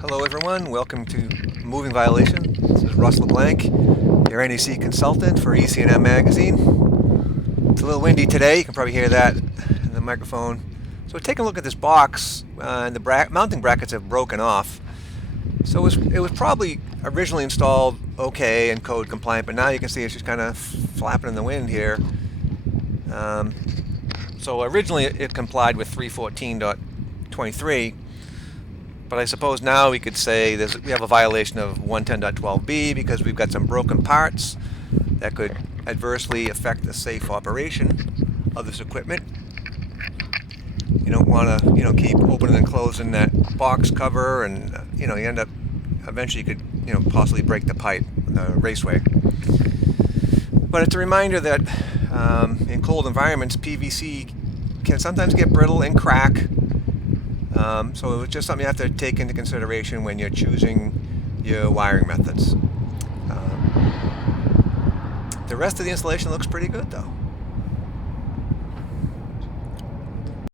Hello everyone, welcome to Moving Violation. This is Russ LeBlanc, your NEC consultant for EC&M Magazine. It's a little windy today, you can probably hear that in the microphone. So we're taking a look at this box, and the mounting brackets have broken off. So it was probably originally installed okay and code compliant, but now you can see it's just kind of flapping in the wind here. So originally it complied with 314.23, but I suppose now we could say we have a violation of 110.12b because we've got some broken parts that could adversely affect the safe operation of this equipment. You don't want to, keep opening and closing that box cover, and you end up eventually you could, possibly break the pipe, the raceway. But it's a reminder that in cold environments, PVC can sometimes get brittle and crack. So it's just something you have to take into consideration when you're choosing your wiring methods. The rest of the installation looks pretty good though.